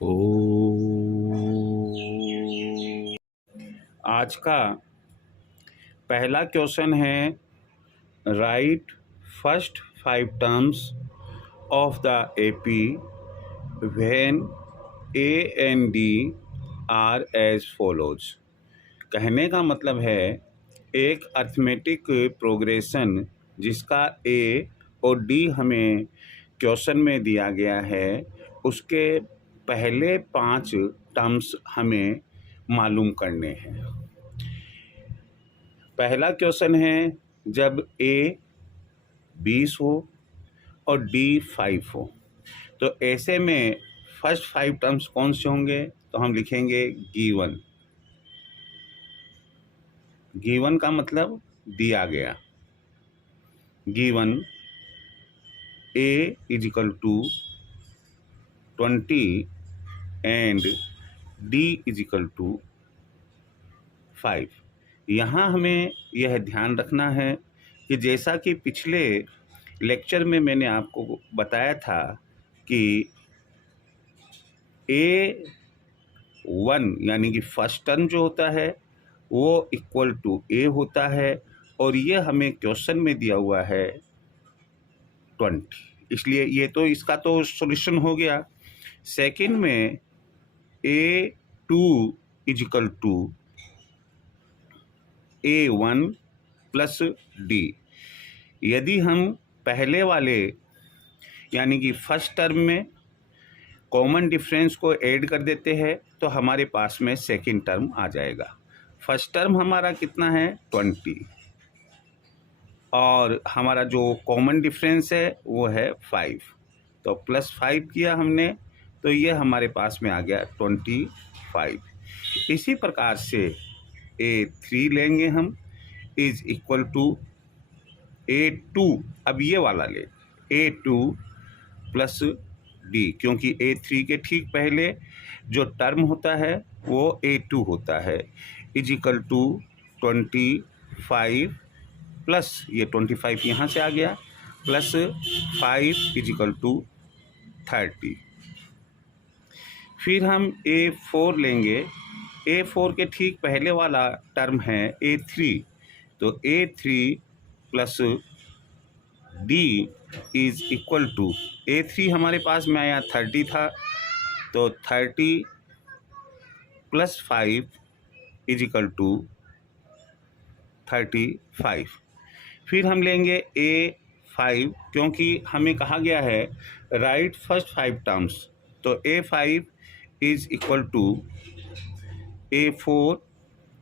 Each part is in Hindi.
ओ आज का पहला क्वेश्चन है, write first 5 terms of the AP when A and D are as follows. कहने का मतलब है एक अर्थमेटिक प्रोग्रेशन जिसका ए और डी हमें क्वेश्चन में दिया गया है, उसके पहले 5 टर्म्स हमें मालूम करने हैं। पहला क्वेश्चन है, जब ए 20 हो और डी 5 हो तो ऐसे में फर्स्ट 5 टर्म्स कौन से होंगे? तो हम लिखेंगे गिवन। गिवन का मतलब दिया गया। Given A is equal to 20 and D is equal to 5। यहाँ हमें यह ध्यान रखना है कि जैसा कि पिछले लेक्चर में मैंने आपको बताया था कि A1 यानी कि फर्स्ट टर्म जो होता है वो इक्वल टू ए होता है, और ये हमें क्वेश्चन में दिया हुआ है 20, इसलिए ये तो इसका तो सॉल्यूशन हो गया। सेकंड में A2 is equal to A1 plus D. यदि हम पहले वाले यानी कि फर्स्ट टर्म में कॉमन डिफरेंस को ऐड कर देते हैं तो हमारे पास में सेकंड टर्म आ जाएगा। फर्स्ट टर्म हमारा कितना है 20, और हमारा जो कॉमन डिफरेंस है वो है 5, तो प्लस 5 किया हमने तो ये हमारे पास में आ गया 25। इसी प्रकार से A3 लेंगे हम, इज इक्वल टू A2, अब ये वाला ले A2 प्लस डी, क्योंकि A3 के ठीक पहले जो टर्म होता है वो A2 होता है, इज इक्वल टू 25 प्लस ये 25 यहाँ से आ गया प्लस 5 इज इक्वल टू 30। फिर हम A4 लेंगे। A4 के ठीक पहले वाला टर्म है A3, तो A3 plus D is equal to A3 हमारे पास में आया 30 था, तो 30 प्लस 5 इज इक्वल टू 35। फिर हम लेंगे A5, क्योंकि हमें कहा गया है राइट फर्स्ट 5 टर्म्स, तो A5 is equal to A4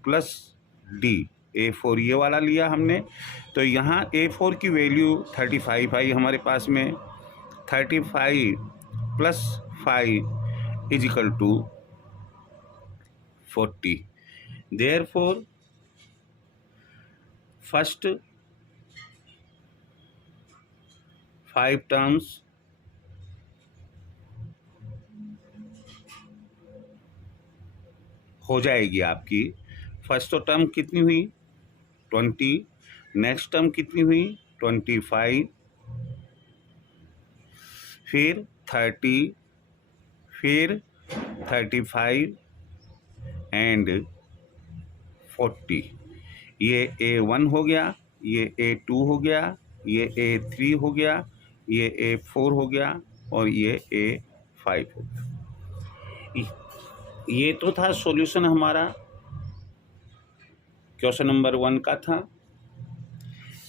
plus D. A4 ये वाला लिया हमने, तो यहाँ A4 की वैल्यू 35 आई हमारे पास में। 35 plus 5 is equal to 40। Therefore first 5 terms हो जाएगी आपकी। फर्स्ट तो टर्म कितनी हुई 20, नेक्स्ट टर्म कितनी हुई 25, फिर 30, फिर 35 एंड 40। ये A1 हो गया, ये A2 हो गया, ये A3 हो गया, ये A4 हो गया, और ये A5 हो गया। ये तो था सॉल्यूशन हमारा क्वेश्चन नंबर 1 का था।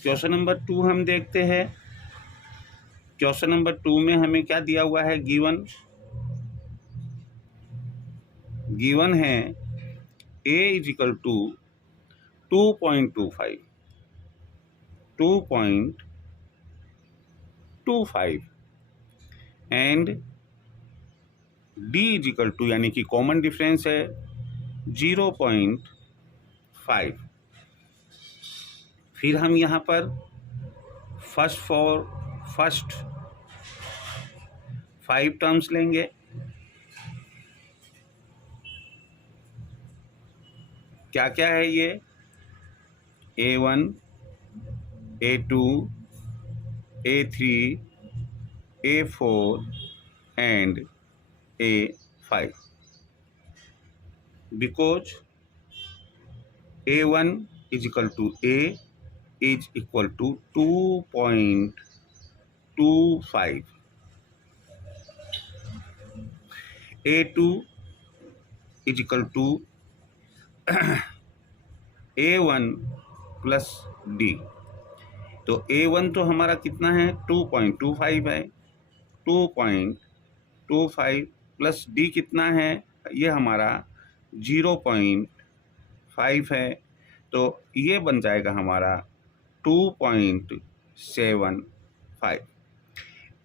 क्वेश्चन नंबर 2 हम देखते हैं। क्वेश्चन नंबर 2 में हमें क्या दिया हुआ है? गिवन है A is equal to 2.25 and D is equal to, यानी कि कॉमन डिफरेंस है 0.5। फिर हम यहाँ पर फर्स्ट 5 टर्म्स लेंगे। क्या क्या है ये? A1, A2, A3, A4 and A5। 5 because A1 is equal to A is equal to 2.25. A2 is equal to A1 plus D। तो A1 तो हमारा कितना है 2.25 है, 2.25 प्लस D कितना है, ये हमारा 0.5 है। तो ये बन जाएगा हमारा 2.75।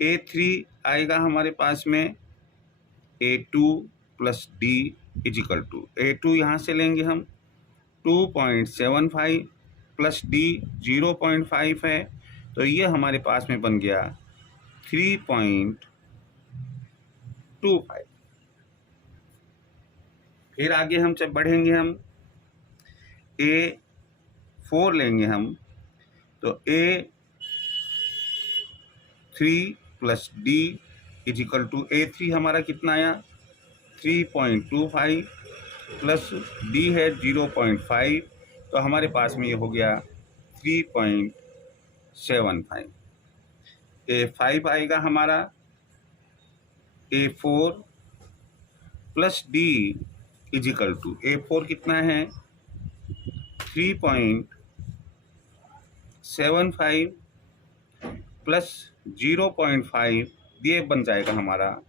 A3 आएगा हमारे पास में A2 plus D is equal to, A2 यहाँ से लेंगे हम 2.75 प्लस D 0.5 है, तो ये हमारे पास में बन गया 3.25। फिर आगे हम जब बढ़ेंगे हम A4 लेंगे हम, तो A3 plus D is equal to, A3 हमारा कितना आया 3.25 प्लस D है 0.5, तो हमारे पास में ये हो गया 3.75। A5 आएगा हमारा A4 plus D is equal to, A4 कितना है 3.75 प्लस 0.5, ये बन जाएगा हमारा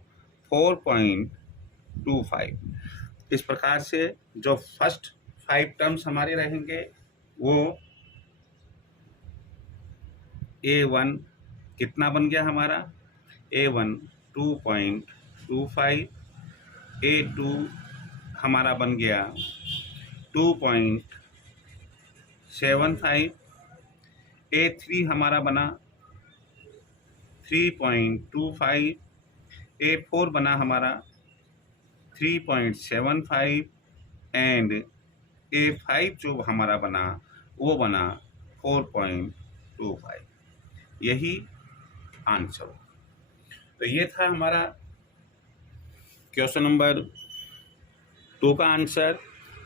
4.25। इस प्रकार से जो फर्स्ट 5 टर्म्स हमारे रहेंगे वो A1 कितना बन गया हमारा, A1 2.25, A2 हमारा बन गया 2.75, A3 हमारा बना 3.25, A4 बना हमारा 3.75 एंड A5 जो हमारा बना वो बना 4.25। यही आंसर। तो ये था हमारा क्वेश्चन नंबर 2 का आंसर।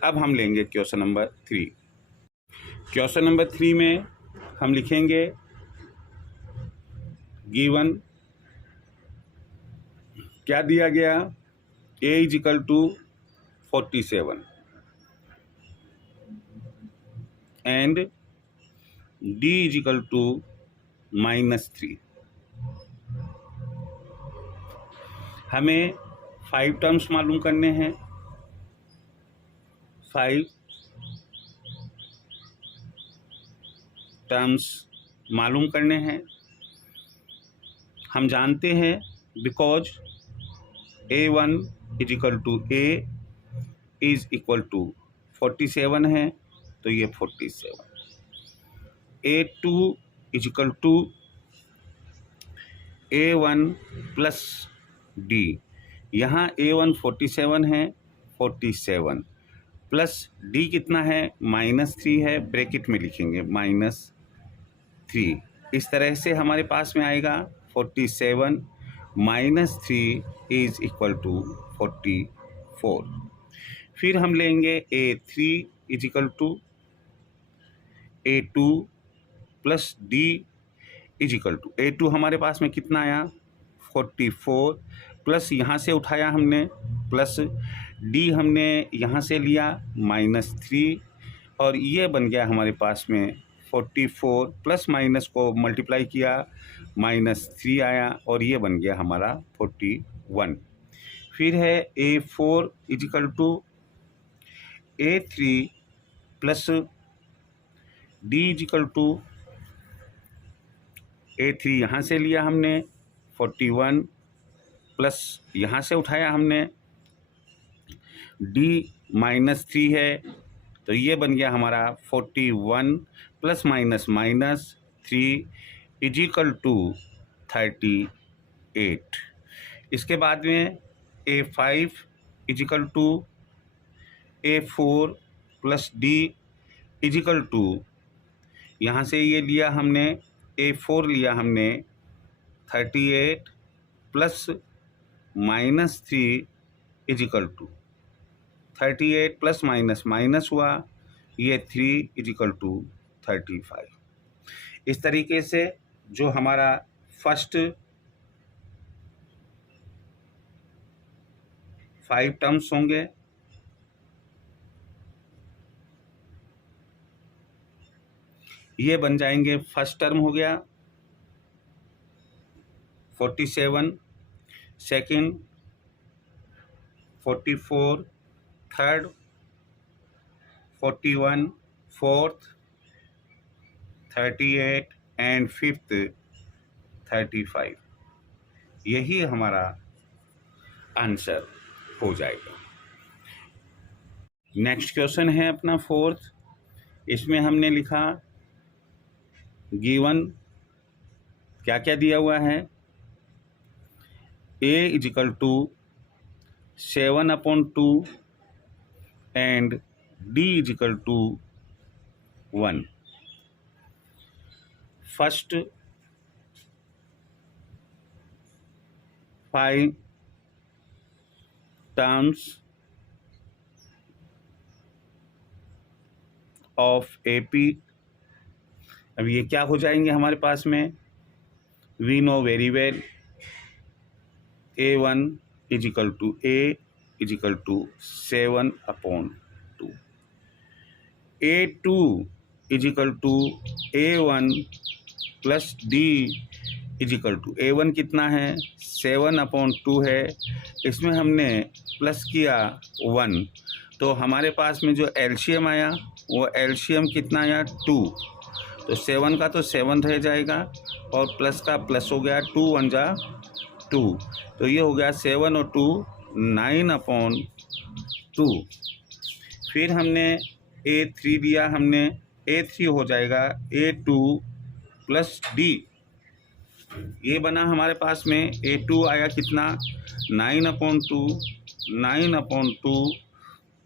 अब हम लेंगे क्वेश्चन नंबर 3। क्वेश्चन नंबर 3 में हम लिखेंगे गिवन क्या दिया गया, A is equal to 47 and D is equal to -3। हमें 5 टर्म्स मालूम करने हैं, 5 टर्म्स मालूम करने हैं। हम जानते हैं because A1 is equal to A is equal to 47 है, तो ये 47। A2 is equal to A1 plus D, यहाँ A1 47 है, 47 प्लस D कितना है -3 है, ब्रैकेट में लिखेंगे -3। इस तरह से हमारे पास में आएगा 47 -3 इज इक्वल टू 44। फिर हम लेंगे A3 is equal to A2 plus D is equal to, A2 हमारे पास में कितना आया 44 प्लस यहाँ से उठाया हमने प्लस D हमने यहाँ से लिया -3, और ये बन गया हमारे पास में 44 प्लस माइनस को मल्टीप्लाई किया -3 आया, और ये बन गया हमारा 41। फिर है A4 is equal to A3 plus D is equal to, A3 यहाँ से लिया हमने 41 प्लस यहाँ से उठाया हमने D -3 है, तो ये बन गया हमारा 41 प्लस -3 इज इक्वल टू 38। इसके बाद में A5 is equal to A4 plus D is equal to, यहाँ से ये लिया हमने A4 लिया हमने 38 plus -3 is equal to 38 plus minus minus हुआ, ये 3 इज इक्वल टू 35। इस तरीके से जो हमारा फर्स्ट 5 टर्म्स होंगे, ये बन जाएंगे। फर्स्ट टर्म हो गया 47, second 44, third 41, fourth 38 and fifth 35। यही हमारा आंसर हो जाएगा। नेक्स्ट क्वेश्चन है अपना फोर्थ। इसमें हमने लिखा गिवन क्या क्या दिया हुआ है। a is equal to 7/2 and d is equal to 1। First 5 terms of AP। अब ये क्या हो जाएंगे हमारे पास में, we know very well A1 is equal to A is equal to 7/2, A2 is equal to A1 plus D is equal to A1 कितना है 7/2 है, इसमें हमने प्लस किया 1, तो हमारे पास में जो एलसीएम आया वो एलसीएम कितना आया 2, तो 7 का तो 7 रह जाएगा और प्लस का प्लस हो गया, 2 1 जा 2, तो ये हो गया 7 और 2 9/2। फिर हमने A3 दिया, हमने A3 हो जाएगा A2 प्लस D, ये बना हमारे पास में। A2 आया कितना 9/2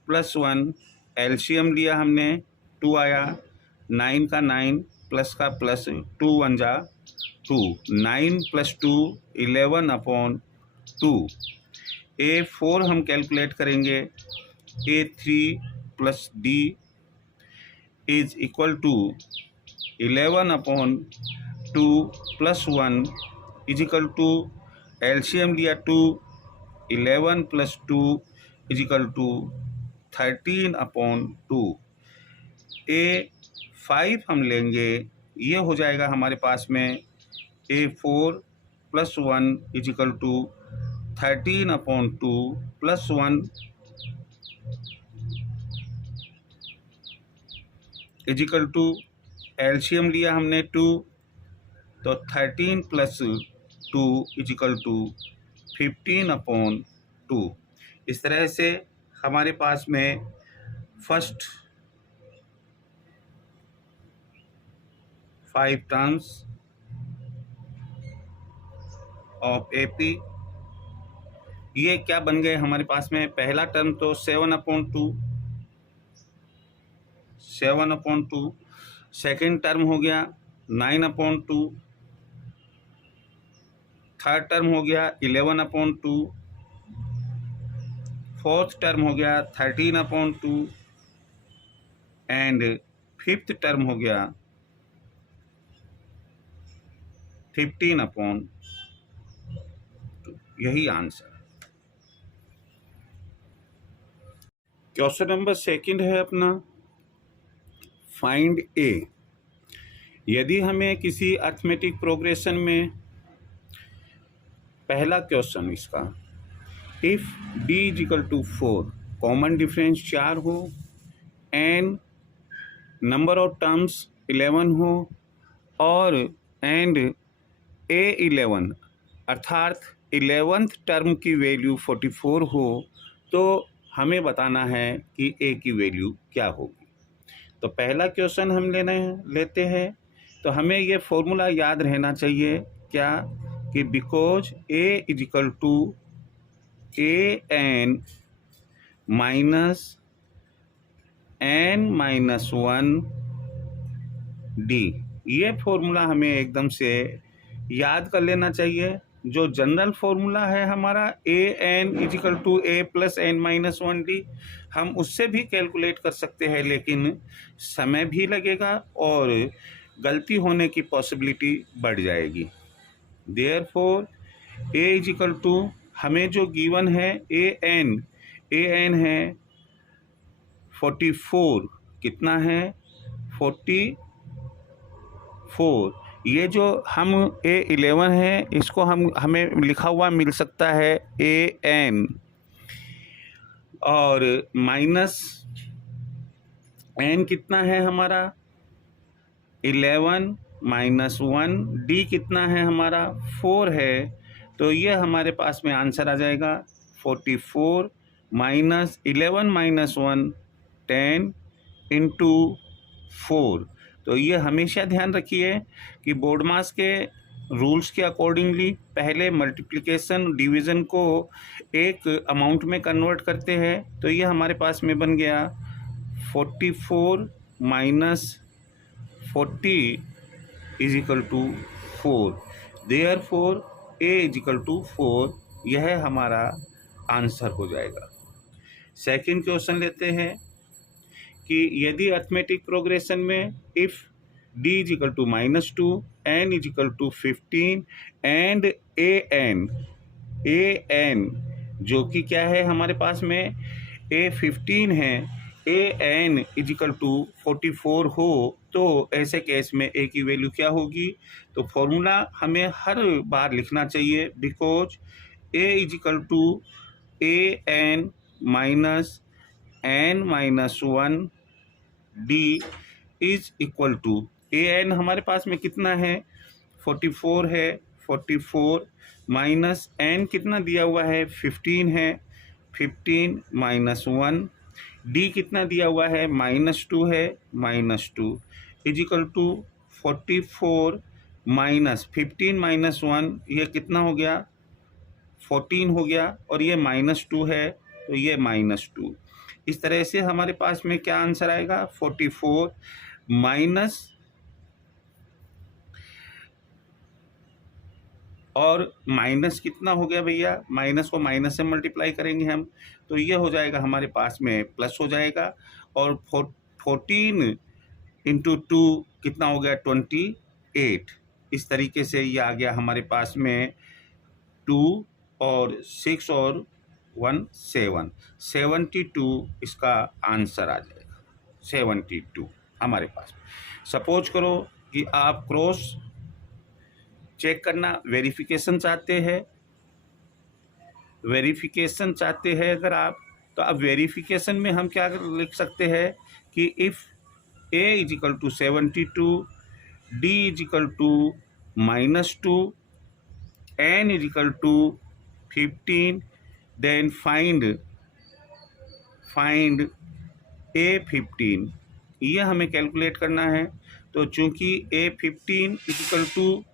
प्लस 1, एलसीएम लिया हमने 2 आया, 9 का 9 प्लस का प्लस, 2 1 जा 2, 9 प्लस 2 11/2। A4 हम कैलकुलेट करेंगे, A3 plus D is equal to 11/2 plus 1 is equal to LCM लिया 2, 11 plus 2 is equal to 13/2। A5 हम लेंगे, ये हो जाएगा हमारे पास में A4 plus 1 is equal to 13/2 plus 1 is equal to LCM लिया हमने 2, तो 13 प्लस 2 इज इक्वल टू 15/2। इस तरह से हमारे पास में फर्स्ट 5 टर्म्स ऑफ AP, ये क्या बन गए हमारे पास में। पहला टर्म तो 7/2, सेकेंड टर्म हो गया 9/2, थर्ड टर्म हो गया 11/2, फोर्थ टर्म हो गया 13/2 एंड फिफ्थ टर्म हो गया 15/2। यही आंसर। क्वेश्चन नंबर सेकंड है अपना फाइंड A। यदि हमें किसी अर्थमेटिक प्रोग्रेशन में, पहला क्वेश्चन इसका, if D is equal to 4, common difference 4 हो, एंड नंबर ऑफ टर्म्स 11 हो, और एंड A11 अर्थात 11th टर्म की वैल्यू 44 हो, तो हमें बताना है कि A की वैल्यू क्या होगी। तो पहला क्वेश्चन हम लेते हैं, तो हमें ये फॉर्मूला याद रहना चाहिए क्या, कि because A is equal to AN minus N-1 D, ये फॉर्मूला हमें एकदम से याद कर लेना चाहिए। जो जनरल फॉर्मूला है हमारा a n is equal to a plus n minus 1D, हम उससे भी कैलकुलेट कर सकते हैं, लेकिन समय भी लगेगा और गलती होने की पॉसिबिलिटी बढ़ जाएगी। देयरफॉर ए इजिकल टू हमें जो गिवन है ए एन है 44, कितना है 44। ये जो हम A11 है इसको हमें लिखा हुआ मिल सकता है AN, और माइनस N कितना है हमारा 11 माइनस 1, D कितना है हमारा 4 है। तो ये हमारे पास में आंसर आ जाएगा 44 माइनस 11 माइनस 1 10 इंटू 4। तो ये हमेशा ध्यान रखिए कि बोर्ड मास के रूल्स के अकॉर्डिंगली पहले मल्टीप्लिकेशन डिवीज़न को एक अमाउंट में कन्वर्ट करते हैं। तो ये हमारे पास में बन गया 44 minus 40 is equal to 4। Therefore A is equal to 4, यह हमारा आंसर हो जाएगा। सेकंड क्वेश्चन लेते हैं कि यदि अर्थमेटिक प्रोग्रेशन में if d is equal to -2, n is equal to 15 and a n जो कि क्या है हमारे पास में a15 है, a n is equal to 44 हो, तो ऐसे केस में a की वैल्यू क्या होगी। तो फॉर्मूला हमें हर बार लिखना चाहिए, because a is equal to a n minus 1 d is equal to A N हमारे पास में कितना है 44 है, 44 माइनस एन कितना दिया हुआ है 15 है, 15 माइनस 1, डी कितना दिया हुआ है -2 है, -2 is equal to 44 minus 15 minus 1, ये कितना हो गया 14 हो गया, और ये -2 है तो ये -2। इस तरह से हमारे पास में क्या आंसर आएगा 44 माइनस, और माइनस कितना हो गया भैया, माइनस को माइनस से मल्टीप्लाई करेंगे हम, तो ये हो जाएगा हमारे पास में प्लस हो जाएगा, और 14 इंटू 2 कितना हो गया 28। इस तरीके से ये आ गया हमारे पास में 2 और 6 और 1 7, 72 इसका आंसर आ जाएगा 72 हमारे पास। सपोज करो कि आप क्रॉस चेक करना वेरिफिकेशन चाहते हैं, अगर आप, तो अब वेरिफिकेशन में हम क्या लिख सकते हैं कि if a is equal to 72, d is equal to -2, n is equal to 15, then find a15, ये हमें कैलकुलेट करना है। तो चूंकि a15 is equal to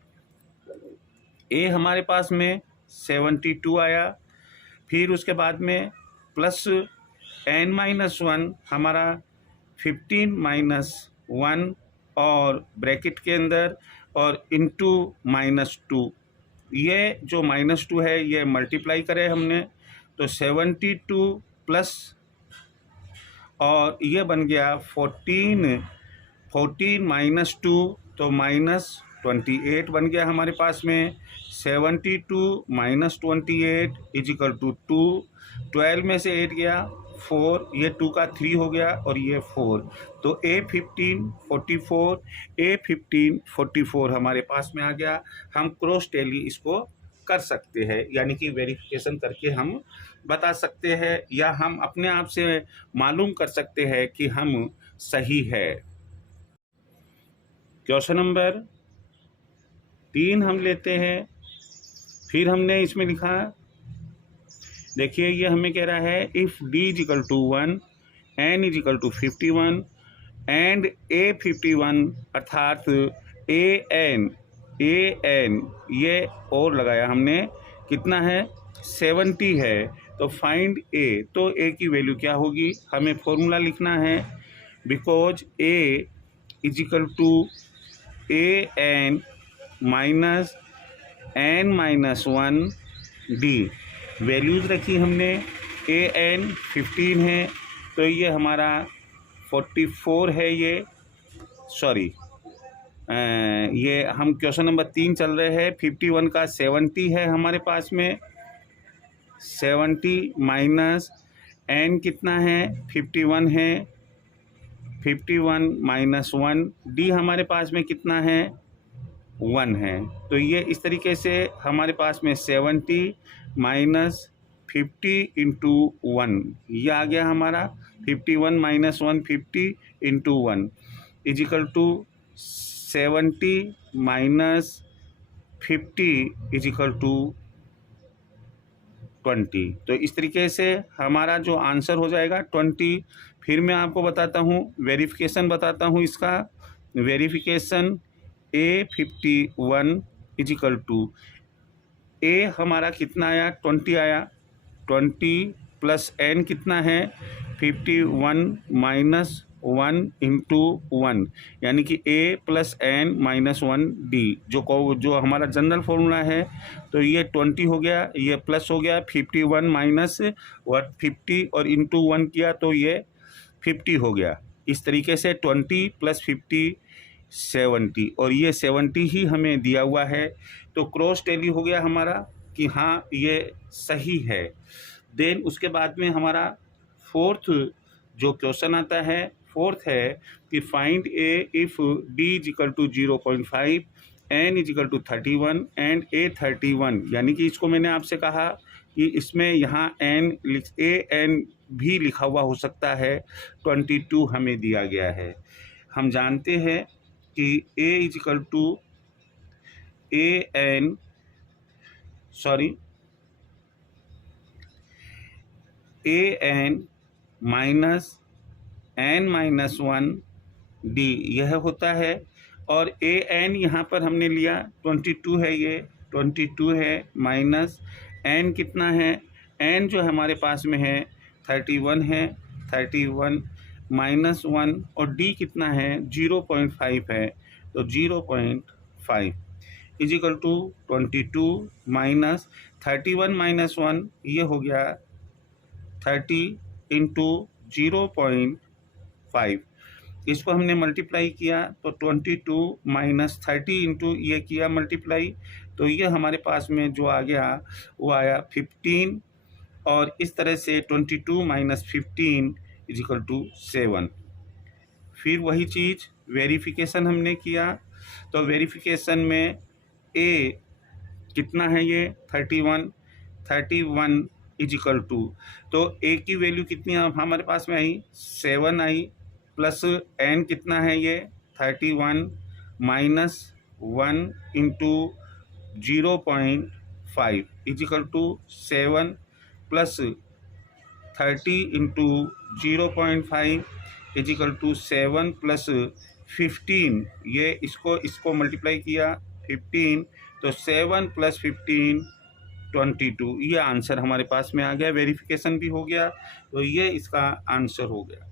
a हमारे पास में 72 आया, फिर उसके बाद में प्लस n-1 हमारा 15 - 1 और ब्रैकेट के अंदर और इंटू -2, ये जो -2 है ये मल्टीप्लाई करे हमने, तो 72 प्लस, और ये बन गया 14 -2 तो -28 बन गया हमारे पास में। 72 - 28 इज इक्वल टू 2, 12 में से 8 गया 4, ये 2 का 3 हो गया और ये 4, तो a15 44 हमारे पास में आ गया। हम क्रॉस टैली इसको कर सकते हैं, यानी कि वेरिफिकेशन करके हम बता सकते हैं, या हम अपने आप से मालूम कर सकते हैं कि हम सही है। क्वेश्चन नंबर 3 हम लेते हैं, फिर हमने इसमें लिखा, देखिए ये हमें कह रहा है if d is equal to 1, n is equal to 51 and a51, अर्थात an ये और लगाया हमने, कितना है 70 है, तो फाइंड a, तो a की वैल्यू क्या होगी, हमें फॉर्मूला लिखना है, because a is equal to an minus n-1 D. Values रखी हमने, ए एन 15 है तो ये हमारा 44 है, ये सॉरी ये हम क्वेश्चन नंबर 3 चल रहे हैं। 51 का 70 है हमारे पास में, 70 माइनस n कितना है 51 है, 51 माइनस 1 डी हमारे पास में कितना है 1 है। तो ये इस तरीके से हमारे पास में 70 माइनस 50 इंटू 1 ये आ गया हमारा 51 minus 1 50 into 1 is equal to 70 minus 50 is equal to 20। तो इस तरीके से हमारा जो आंसर हो जाएगा 20। फिर मैं आपको बताता हूँ, वेरिफिकेशन बताता हूँ इसका। Verification A51 is equal to a हमारा कितना आया 20 आया, 20 प्लस n कितना है 51 माइनस 1 इंटू 1 यानी कि a plus n minus 1 D जो हमारा जनरल फॉर्मूला है। तो ये 20 हो गया, ये प्लस हो गया 51 माइनस 50 और इंटू 1 किया तो ये 50 हो गया। इस तरीके से 20 प्लस 50 70 और ये 70 ही हमें दिया हुआ है। तो क्रॉस टैली हो गया हमारा कि हाँ ये सही है। देन उसके बाद में हमारा फोर्थ जो क्वेश्चन आता है, फोर्थ है कि find a if d is equal to 0.5 n is equal to 31 and a 31। यानी कि इसको मैंने आपसे कहा कि इसमें यहाँ n भी लिखा हुआ हो सकता है। 22 हमें दिया गया है। हम जानते हैं कि a is equal to an minus n minus 1 D यह होता है। और ए एन यहाँ पर हमने लिया 22 है, ये 22 है माइनस n कितना है, n जो हमारे पास में है 31 है, 31 माइनस 1 और d कितना है 0.5 है तो 0.5 is equal to 22 minus 31 minus 1 ये हो गया 30 इंटू 0.5। इसको हमने मल्टीप्लाई किया तो 22 माइनस 30 इंटू ये किया मल्टीप्लाई तो ये हमारे पास में जो आ गया वो आया 15 और इस तरह से 22 माइनस 15 इज इक्वल टू 7। फिर वही चीज़ वेरिफिकेशन हमने किया तो वेरिफिकेशन में a कितना है ये 31 इज इक्वल टू तो a की वैल्यू कितनी हमारे पास में आई 7 आई प्लस n कितना है ये 31 minus 1 into 0.5 is equal to 7 plus 30 into 0.5 is equal to 7 plus 15 ये इसको मल्टीप्लाई किया 15 तो 7 प्लस 15 22 ये आंसर हमारे पास में आ गया। वेरिफिकेशन भी हो गया तो ये इसका आंसर हो गया।